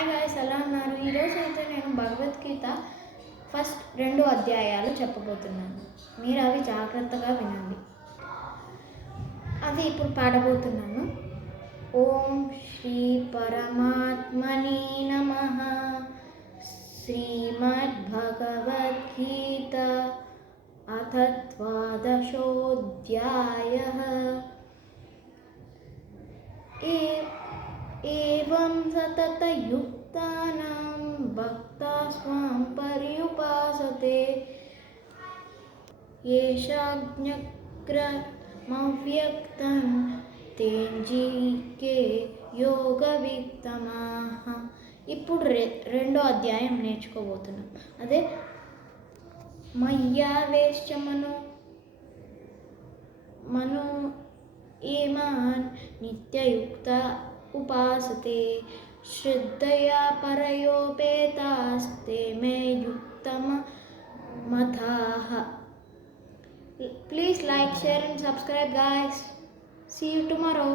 Hi guys, ఎలా ఉన్నారు? ఈరోజు అయితే నేను భగవద్గీత ఫస్ట్ 2 అధ్యాయాలు చెప్పబోతున్నాను. మీరు అవి జాగ్రత్తగా వినండి. అది ఇప్పుడు పాడబోతున్నాను. ఓం శ్రీ పరమాత్మనే నమః. శ్రీమద్భగవద్గీత అథ ద్వాదశోऽధ్యాయः. एवं सततयुक्तानां भक्तास्त्वां पर्युपासते येषाज्ञक्रमव्यक्तं तेञ्जीके యోగవిత్తమాః. ఇప్పుడు 2వ అధ్యాయం నేర్చుకోబోతున్నాం. అదే మయ్యావేశ్చ మను ఏమాన్ నిత్యయుక్త ఉపాసతే శ్రద్ధయా పరయోపేతాస్తే మే యుక్తమతాః. Please like, share and subscribe guys. See you tomorrow.